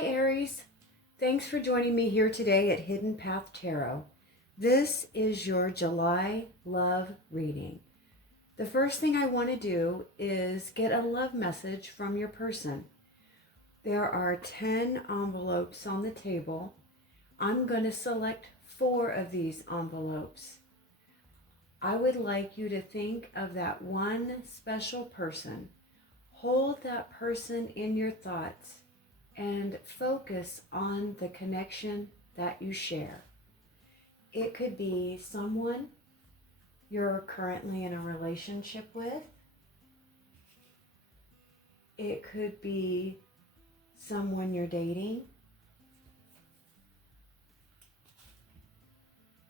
Hi Aries, thanks for joining me here today at Hidden Path Tarot. This is your July love reading. The first thing I want to do is get a love message from your person. There are 10 envelopes on the table. I'm going to select 4 of these envelopes. I would like you to think of that one special person. Hold that person in your thoughts and focus on the connection that you share. It could be someone you're currently in a relationship with. It could be someone you're dating.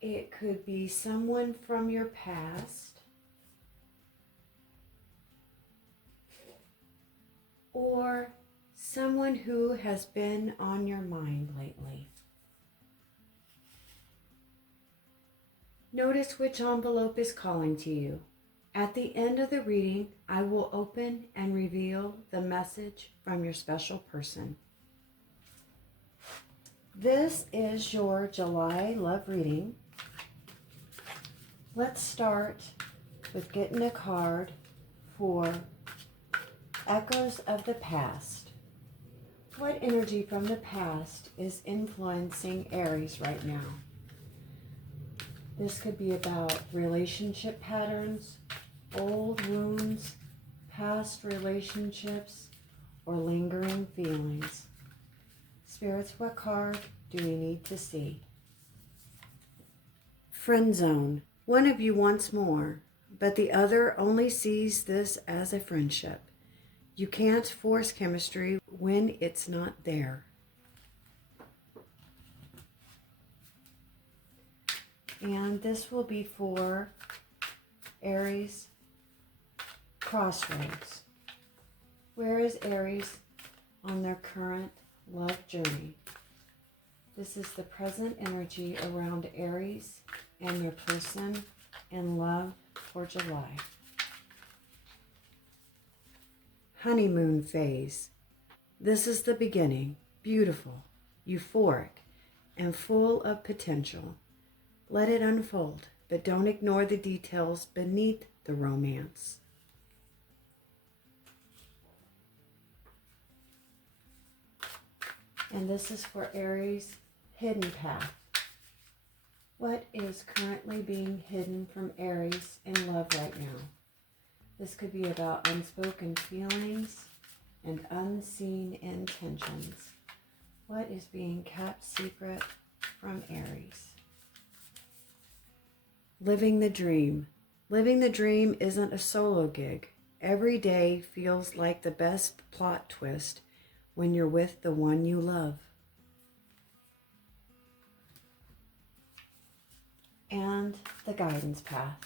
It could be someone from your past. Or someone who has been on your mind lately. Notice which envelope is calling to you. At the end of the reading, I will open and reveal the message from your special person. This is your July love reading. Let's start with getting a card for Echoes of the Past. What energy from the past is influencing Aries right now? This could be about relationship patterns, old wounds, past relationships, or lingering feelings. Spirits, what card do we need to see? Friend zone. One of you wants more, but the other only sees this as a friendship. You can't force chemistry when it's not there. And this will be for Aries Crossroads. Where is Aries on their current love journey? This is the present energy around Aries and your person in love for July. Honeymoon phase. This is the beginning, beautiful, euphoric, and full of potential. Let it unfold, but don't ignore the details beneath the romance. And this is for Aries Hidden Path. What is currently being hidden from Aries in love right now? This could be about unspoken feelings and unseen intentions. What is being kept secret from Aries? Living the dream. Living the dream isn't a solo gig. Every day feels like the best plot twist when you're with the one you love. And the guidance path.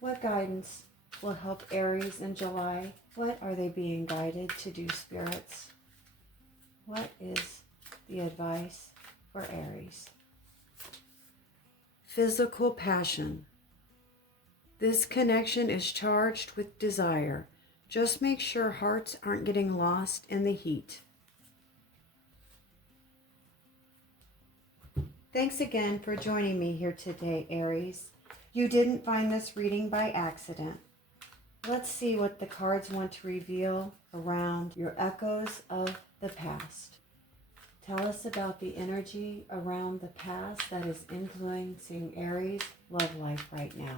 What guidance will help Aries in July? What are they being guided to do, spirits? What is the advice for Aries? Physical passion. This connection is charged with desire. Just make sure hearts aren't getting lost in the heat. Thanks again for joining me here today, Aries. You didn't find this reading by accident. Let's see what the cards want to reveal around your echoes of the past. Tell us about the energy around the past that is influencing Aries' love life right now.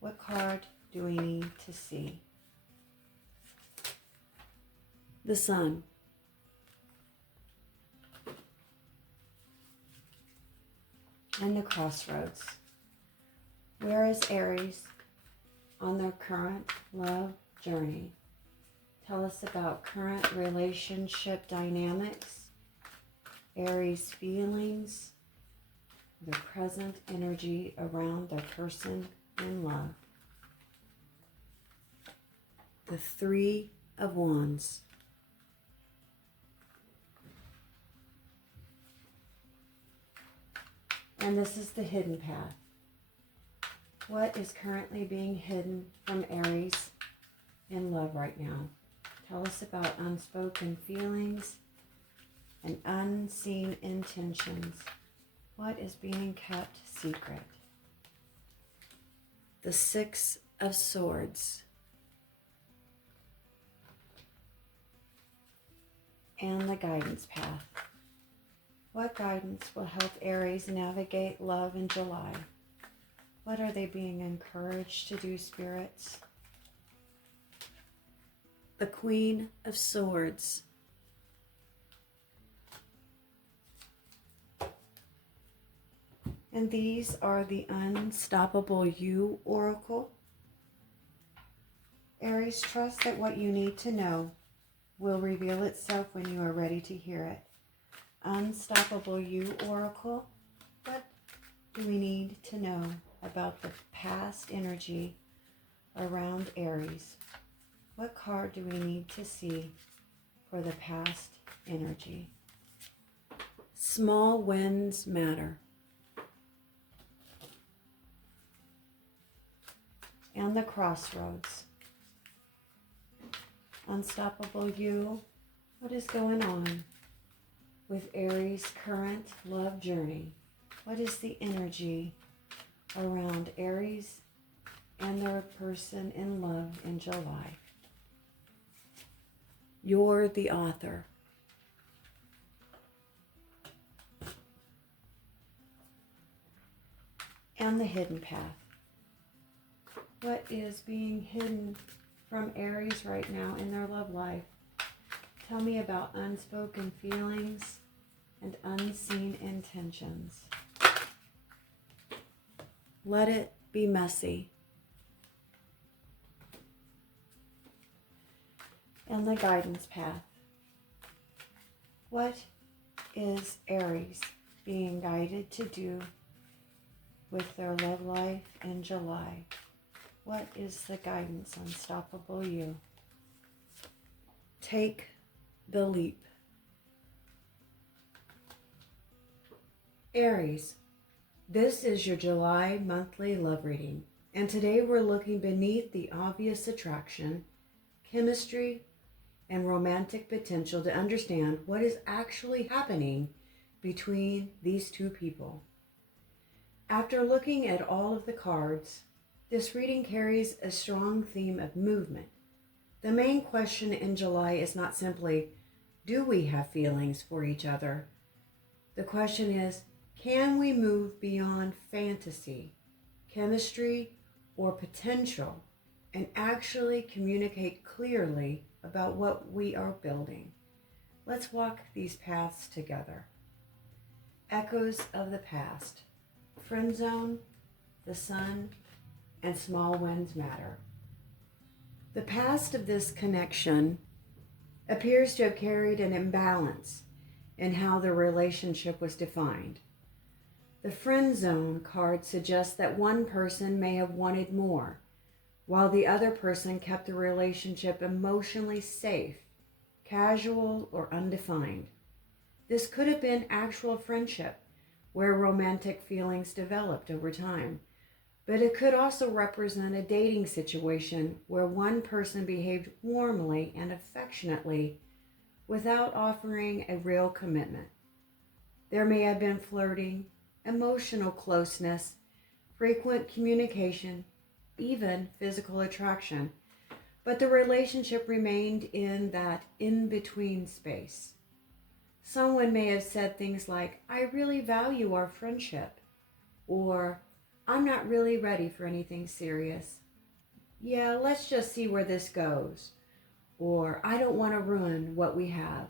What card do we need to see? The Sun. And the Crossroads. Where is Aries on their current love journey? Tell us about current relationship dynamics, Aries feelings, the present energy around their person in love. The Three of Wands. And this is the hidden path. What is currently being hidden from Aries in love right now? Tell us about unspoken feelings and unseen intentions. What is being kept secret? The Six of Swords and the guidance path. What guidance will help Aries navigate love in July? What are they being encouraged to do, spirits? The Queen of Swords. And these are the Unstoppable You Oracle. Aries, trust that what you need to know will reveal itself when you are ready to hear it. Unstoppable You Oracle, what do we need to know about the past energy around Aries? What card do we need to see for the past energy? Small wins matter. And the Crossroads. Unstoppable You, what is going on with Aries' current love journey? What is the energy around Aries and their person in love in July? You're the author. And the hidden path. What is being hidden from Aries right now in their love life? Tell me about unspoken feelings and unseen intentions. Let it be messy. And the guidance path. What is Aries being guided to do with their love life in July? What is the guidance, Unstoppable You? Take the leap. Aries, this is your July monthly love reading, and today we're looking beneath the obvious attraction, chemistry, and romantic potential to understand what is actually happening between these two people. After looking at all of the cards, this reading carries a strong theme of movement. The main question in July is not simply, do we have feelings for each other? The question is, can we move beyond fantasy, chemistry, or potential and actually communicate clearly about what we are building? Let's walk these paths together. Echoes of the past, friend zone, the sun, and small wins matter. The past of this connection appears to have carried an imbalance in how the relationship was defined. The friend zone card suggests that one person may have wanted more, while the other person kept the relationship emotionally safe, casual, or undefined. This could have been actual friendship, where romantic feelings developed over time. But it could also represent a dating situation where one person behaved warmly and affectionately without offering a real commitment. There may have been flirting, emotional closeness, frequent communication, even physical attraction, but the relationship remained in that in-between space. Someone may have said things like, "I really value our friendship," or "I'm not really ready for anything serious. Yeah, let's just see where this goes." Or, "I don't want to ruin what we have."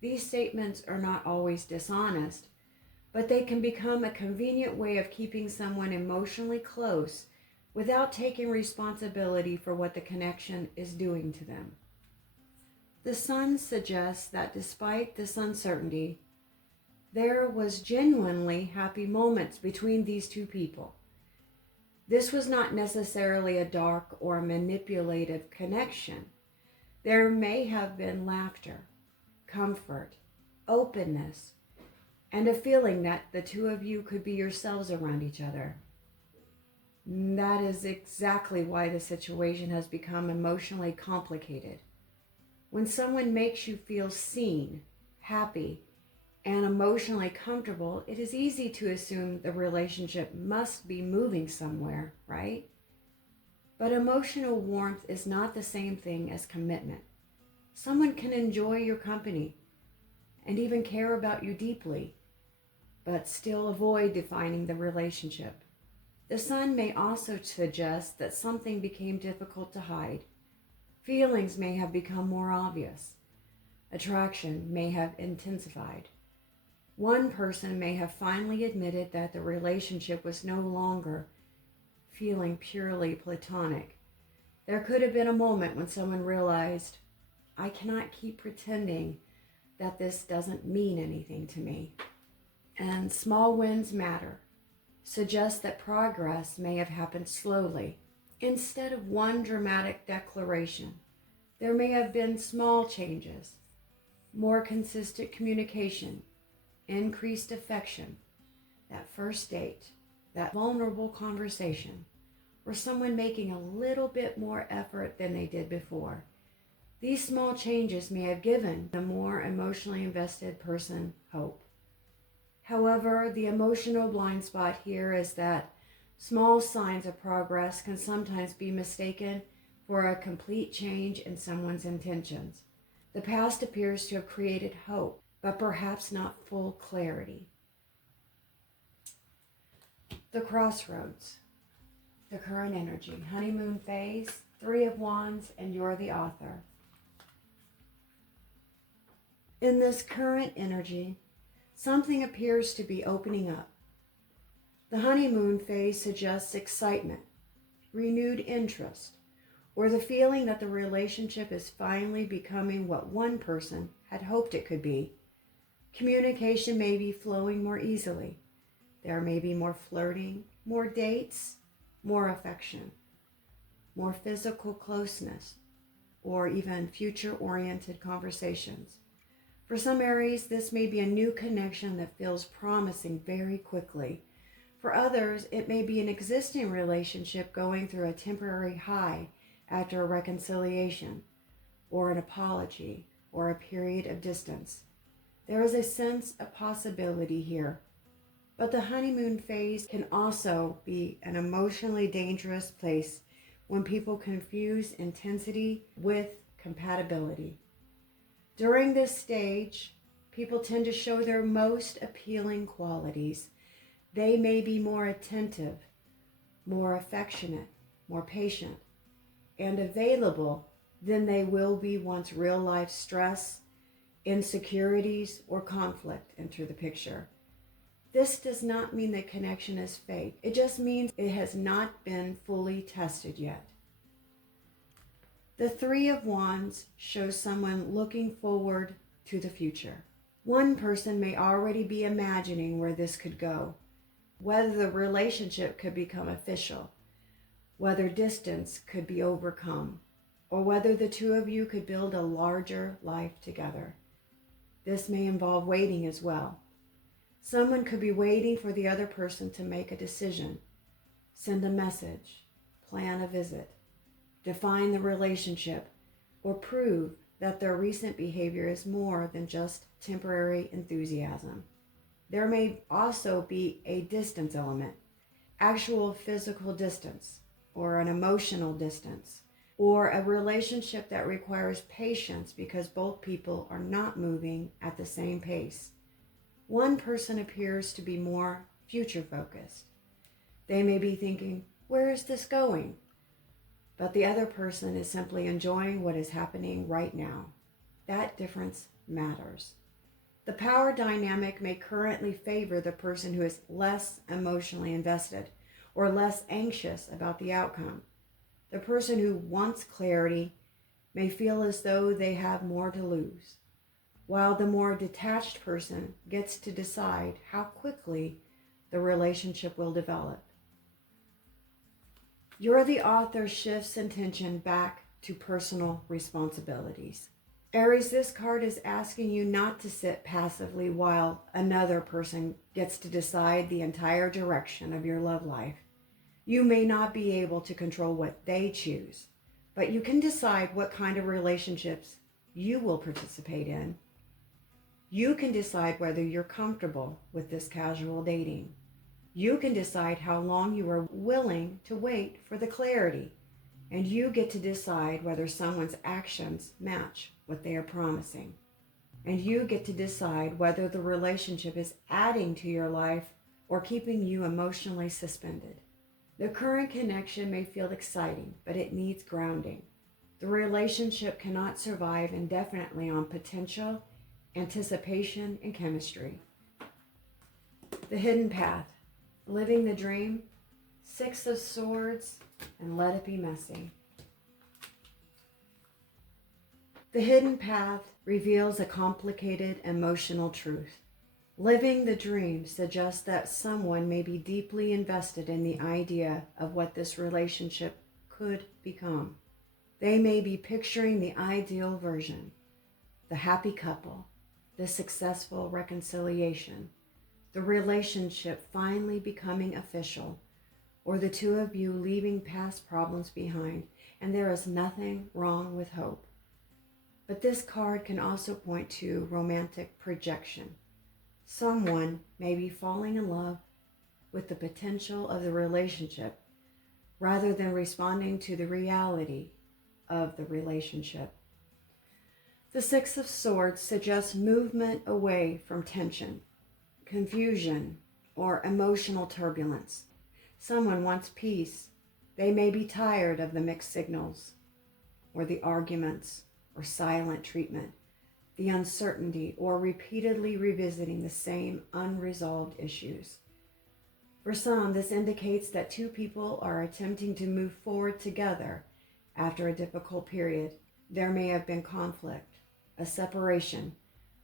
These statements are not always dishonest, but they can become a convenient way of keeping someone emotionally close without taking responsibility for what the connection is doing to them. The sun suggests that despite this uncertainty, there was genuinely happy moments between these two people. This was not necessarily a dark or manipulative connection. There may have been laughter, comfort, openness, and a feeling that the two of you could be yourselves around each other. That is exactly why the situation has become emotionally complicated. When someone makes you feel seen, happy, and emotionally comfortable, it is easy to assume the relationship must be moving somewhere, right? But emotional warmth is not the same thing as commitment. Someone can enjoy your company and even care about you deeply, but still avoid defining the relationship. The sun may also suggest that something became difficult to hide. Feelings may have become more obvious. Attraction may have intensified. One person may have finally admitted that the relationship was no longer feeling purely platonic. There could have been a moment when someone realized, I cannot keep pretending that this doesn't mean anything to me. And small wins matter. Suggest that progress may have happened slowly. Instead of one dramatic declaration, there may have been small changes, more consistent communication, increased affection, that first date, that vulnerable conversation, or someone making a little bit more effort than they did before. These small changes may have given the more emotionally invested person hope. However, the emotional blind spot here is that small signs of progress can sometimes be mistaken for a complete change in someone's intentions. The past appears to have created hope, but perhaps not full clarity. The crossroads, the current energy, honeymoon phase, Three of Wands, and you're the author. In this current energy, something appears to be opening up. The honeymoon phase suggests excitement, renewed interest, or the feeling that the relationship is finally becoming what one person had hoped it could be. Communication may be flowing more easily. There may be more flirting, more dates, more affection, more physical closeness, or even future-oriented conversations. For some Aries, this may be a new connection that feels promising very quickly. For others, it may be an existing relationship going through a temporary high after a reconciliation, or an apology, or a period of distance. There is a sense of possibility here. But the honeymoon phase can also be an emotionally dangerous place when people confuse intensity with compatibility. During this stage, people tend to show their most appealing qualities. They may be more attentive, more affectionate, more patient, and available than they will be once real-life stress, insecurities, or conflict enter the picture. This does not mean the connection is fake. It just means it has not been fully tested yet. The Three of Wands shows someone looking forward to the future. One person may already be imagining where this could go, whether the relationship could become official, whether distance could be overcome, or whether the two of you could build a larger life together. This may involve waiting as well. Someone could be waiting for the other person to make a decision, send a message, plan a visit, define the relationship, or prove that their recent behavior is more than just temporary enthusiasm. There may also be a distance element, actual physical distance, or an emotional distance, or a relationship that requires patience because both people are not moving at the same pace. One person appears to be more future-focused. They may be thinking, where is this going? But the other person is simply enjoying what is happening right now. That difference matters. The power dynamic may currently favor the person who is less emotionally invested or less anxious about the outcome. The person who wants clarity may feel as though they have more to lose, while the more detached person gets to decide how quickly the relationship will develop. You're the author shifts intention back to personal responsibilities. Aries, this card is asking you not to sit passively while another person gets to decide the entire direction of your love life. You may not be able to control what they choose, but you can decide what kind of relationships you will participate in. You can decide whether you're comfortable with this casual dating. You can decide how long you are willing to wait for the clarity. And you get to decide whether someone's actions match what they are promising. And you get to decide whether the relationship is adding to your life or keeping you emotionally suspended. The current connection may feel exciting, but it needs grounding. The relationship cannot survive indefinitely on potential, anticipation, and chemistry. The hidden path, living the dream, 6 of Swords, and let it be messy. The hidden path reveals a complicated emotional truth. Living the dream suggests that someone may be deeply invested in the idea of what this relationship could become. They may be picturing the ideal version, the happy couple, the successful reconciliation, the relationship finally becoming official, or the two of you leaving past problems behind, and there is nothing wrong with hope. But this card can also point to romantic projection. Someone may be falling in love with the potential of the relationship rather than responding to the reality of the relationship. The 6 of Swords suggests movement away from tension, confusion, or emotional turbulence. Someone wants peace. They may be tired of the mixed signals, or the arguments, or silent treatment, the uncertainty, or repeatedly revisiting the same unresolved issues. For some, this indicates that two people are attempting to move forward together after a difficult period. There may have been conflict, a separation,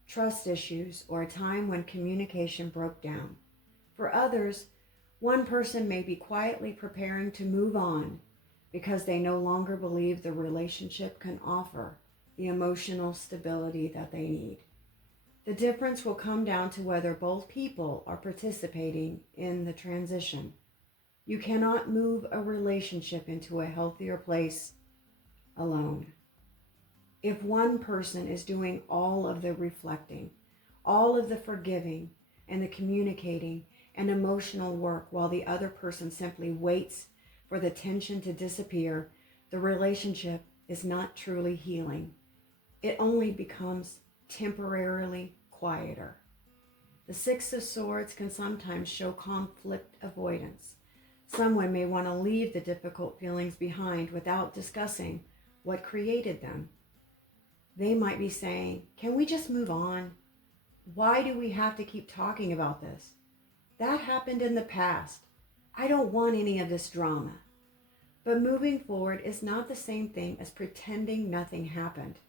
trust issues, or a time when communication broke down. For others, one person may be quietly preparing to move on because they no longer believe the relationship can offer the emotional stability that they need. The difference will come down to whether both people are participating in the transition. You cannot move a relationship into a healthier place alone. If one person is doing all of the reflecting, all of the forgiving, and the communicating and emotional work while the other person simply waits for the tension to disappear, the relationship is not truly healing. It only becomes temporarily quieter. The 6 of Swords can sometimes show conflict avoidance. Someone may want to leave the difficult feelings behind without discussing what created them. They might be saying, "Can we just move on? Why do we have to keep talking about this? That happened in the past. I don't want any of this drama." But moving forward is not the same thing as pretending nothing happened.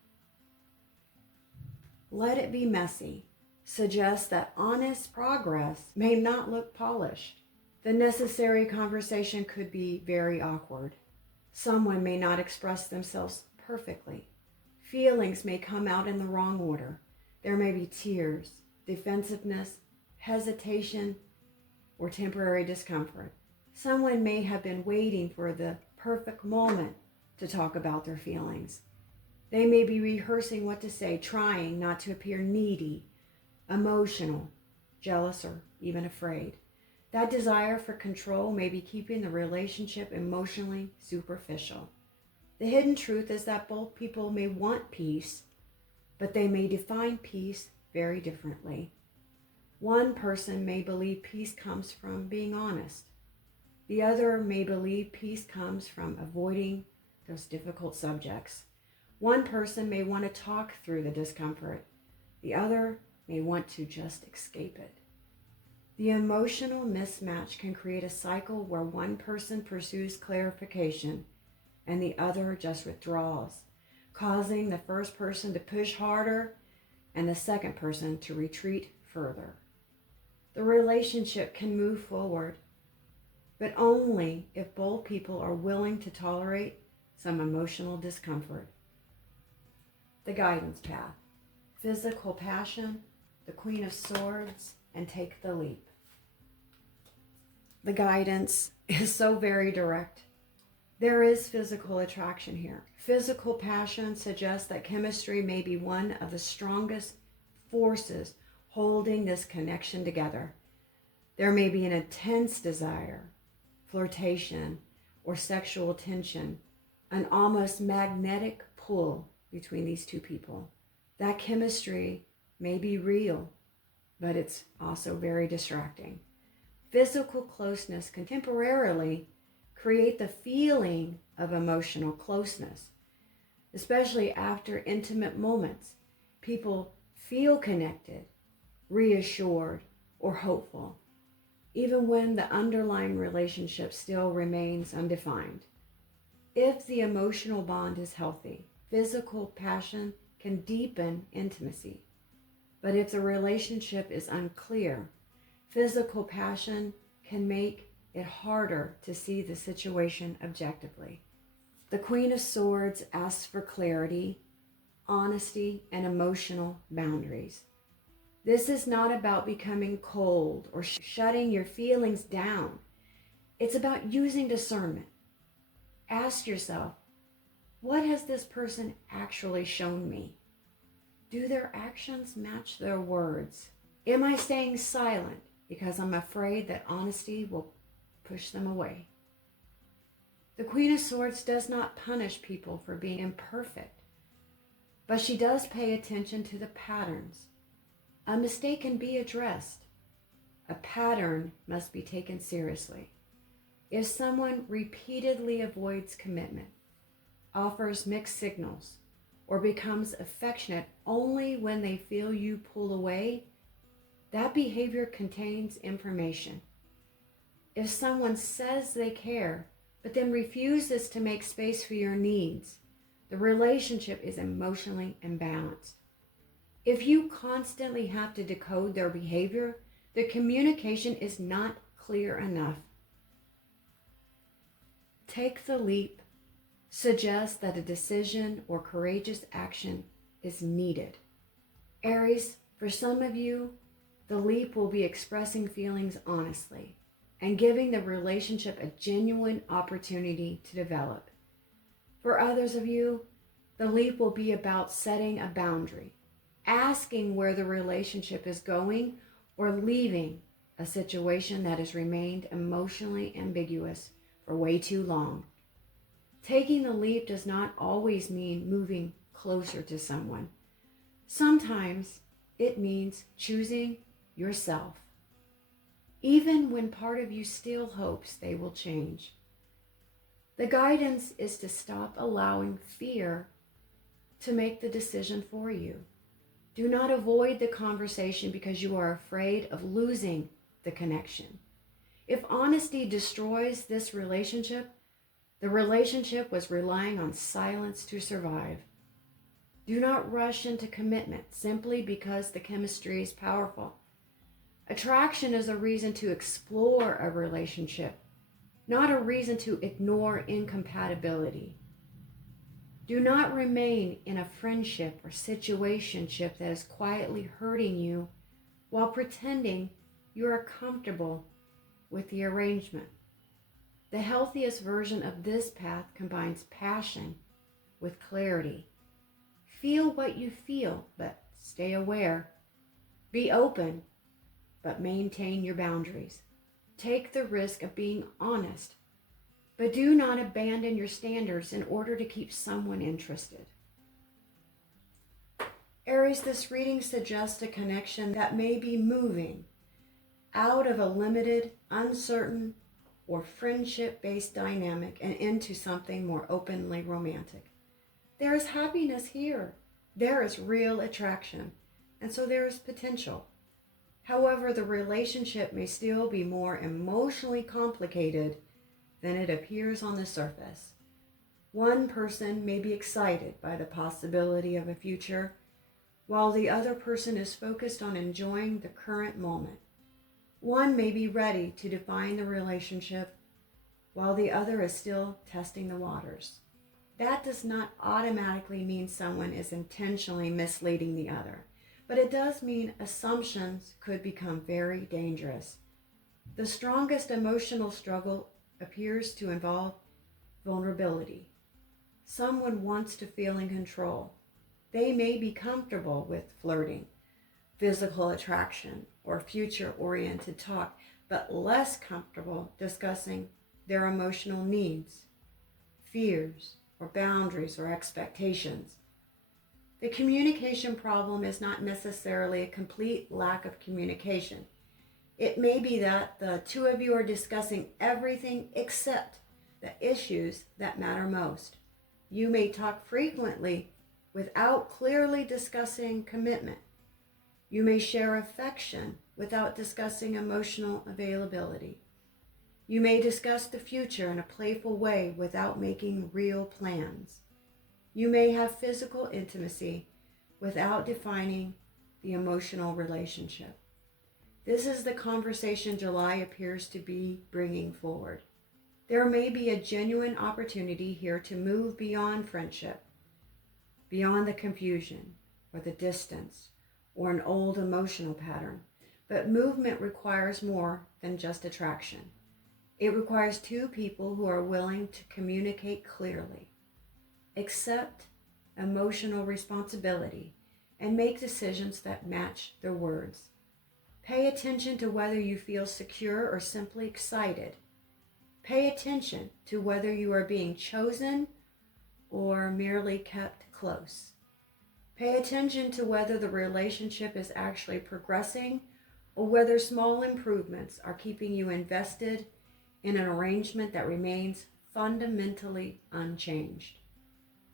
Let it be messy suggests that honest progress may not look polished. The necessary conversation could be very awkward. Someone may not express themselves perfectly. Feelings may come out in the wrong order. There may be tears, defensiveness, hesitation, or temporary discomfort. Someone may have been waiting for the perfect moment to talk about their feelings. They may be rehearsing what to say, trying not to appear needy, emotional, jealous, or even afraid. That desire for control may be keeping the relationship emotionally superficial. The hidden truth is that both people may want peace, but they may define peace very differently. One person may believe peace comes from being honest. The other may believe peace comes from avoiding those difficult subjects. One person may want to talk through the discomfort. The other may want to just escape it. The emotional mismatch can create a cycle where one person pursues clarification and the other just withdraws, causing the first person to push harder and the second person to retreat further. The relationship can move forward, but only if both people are willing to tolerate some emotional discomfort. The guidance path, physical passion, the Queen of Swords, and take the leap. The guidance is so very direct. There is physical attraction here. Physical passion suggests that chemistry may be one of the strongest forces holding this connection together. There may be an intense desire, flirtation, or sexual tension, an almost magnetic pull between these two people. That chemistry may be real, but it's also very distracting. Physical closeness can temporarily create the feeling of emotional closeness, especially after intimate moments. People feel connected, reassured, or hopeful, even when the underlying relationship still remains undefined. If the emotional bond is healthy, physical passion can deepen intimacy. But if the relationship is unclear, physical passion can make it harder to see the situation objectively. The Queen of Swords asks for clarity, honesty, and emotional boundaries. This is not about becoming cold or shutting your feelings down. It's about using discernment. Ask yourself, what has this person actually shown me? Do their actions match their words? Am I staying silent because I'm afraid that honesty will push them away? The Queen of Swords does not punish people for being imperfect, but she does pay attention to the patterns. A mistake can be addressed. A pattern must be taken seriously. If someone repeatedly avoids commitment, offers mixed signals, or becomes affectionate only when they feel you pull away, that behavior contains information. If someone says they care, but then refuses to make space for your needs, the relationship is emotionally imbalanced. If you constantly have to decode their behavior, the communication is not clear enough. Take the leap. Suggest that a decision or courageous action is needed. Aries, for some of you, the leap will be expressing feelings honestly and giving the relationship a genuine opportunity to develop. For others of you, the leap will be about setting a boundary, asking where the relationship is going, or leaving a situation that has remained emotionally ambiguous for way too long. Taking the leap does not always mean moving closer to someone. Sometimes it means choosing yourself, even when part of you still hopes they will change. The guidance is to stop allowing fear to make the decision for you. Do not avoid the conversation because you are afraid of losing the connection. If honesty destroys this relationship, the relationship was relying on silence to survive. Do not rush into commitment simply because the chemistry is powerful. Attraction is a reason to explore a relationship, not a reason to ignore incompatibility. Do not remain in a friendship or situationship that is quietly hurting you while pretending you are comfortable with the arrangement. The healthiest version of this path combines passion with clarity. Feel what you feel, but stay aware. Be open, but maintain your boundaries. Take the risk of being honest, but do not abandon your standards in order to keep someone interested. Aries, this reading suggests a connection that may be moving out of a limited, uncertain, or friendship-based dynamic and into something more openly romantic. There is happiness here. There is real attraction, and so there is potential. However, the relationship may still be more emotionally complicated than it appears on the surface. One person may be excited by the possibility of a future, while the other person is focused on enjoying the current moment. One may be ready to define the relationship, while the other is still testing the waters. That does not automatically mean someone is intentionally misleading the other, but it does mean assumptions could become very dangerous. The strongest emotional struggle appears to involve vulnerability. Someone wants to feel in control. They may be comfortable with flirting, physical attraction or future-oriented talk, but less comfortable discussing their emotional needs, fears, or boundaries or expectations. The communication problem is not necessarily a complete lack of communication. It may be that the two of you are discussing everything except the issues that matter most. You may talk frequently without clearly discussing commitment. You may share affection without discussing emotional availability. You may discuss the future in a playful way without making real plans. You may have physical intimacy without defining the emotional relationship. This is the conversation July appears to be bringing forward. There may be a genuine opportunity here to move beyond friendship, beyond the confusion or the distance or an old emotional pattern. But movement requires more than just attraction. It requires two people who are willing to communicate clearly, accept emotional responsibility, and make decisions that match their words. Pay attention to whether you feel secure or simply excited. Pay attention to whether you are being chosen or merely kept close. Pay attention to whether the relationship is actually progressing or whether small improvements are keeping you invested in an arrangement that remains fundamentally unchanged.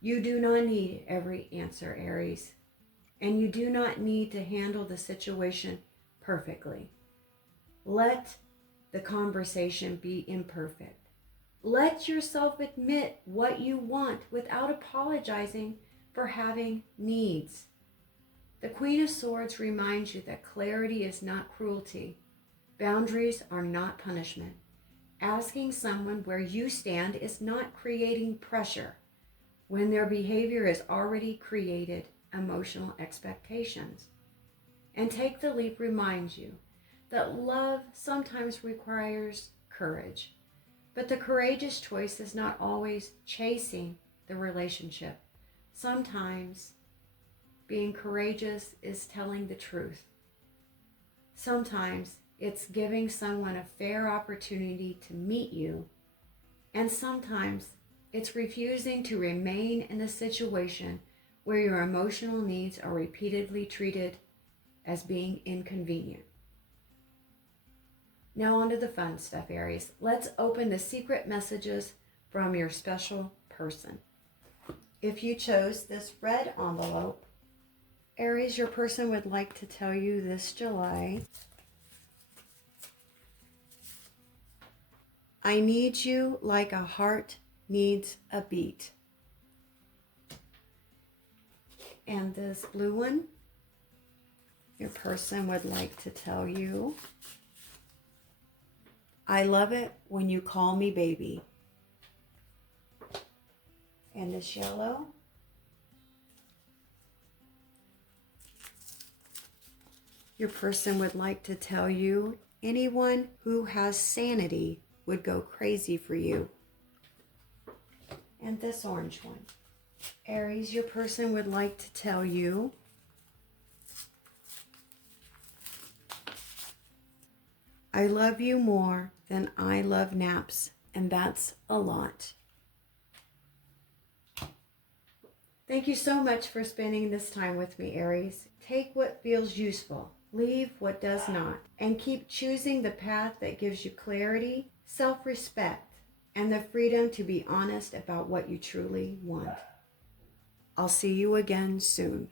You do not need every answer, Aries, and you do not need to handle the situation perfectly. Let the conversation be imperfect. Let yourself admit what you want without apologizing for having needs. The Queen of Swords reminds you that clarity is not cruelty. Boundaries are not punishment. Asking someone where you stand is not creating pressure when their behavior has already created emotional expectations. And Take the Leap reminds you that love sometimes requires courage, but the courageous choice is not always chasing the relationship. Sometimes being courageous is telling the truth. Sometimes it's giving someone a fair opportunity to meet you, and sometimes it's refusing to remain in a situation where your emotional needs are repeatedly treated as being inconvenient. Now on to the fun stuff, Aries. Let's open the secret messages from your special person. If you chose this red envelope, Aries, your person would like to tell you this July, I need you like a heart needs a beat. And this blue one, your person would like to tell you, I love it when you call me baby. And this yellow, your person would like to tell you, anyone who has sanity would go crazy for you. And this orange one, Aries, your person would like to tell you, I love you more than I love naps, and that's a lot. Thank you so much for spending this time with me, Aries. Take what feels useful, leave what does not, and keep choosing the path that gives you clarity, self-respect, and the freedom to be honest about what you truly want. I'll see you again soon.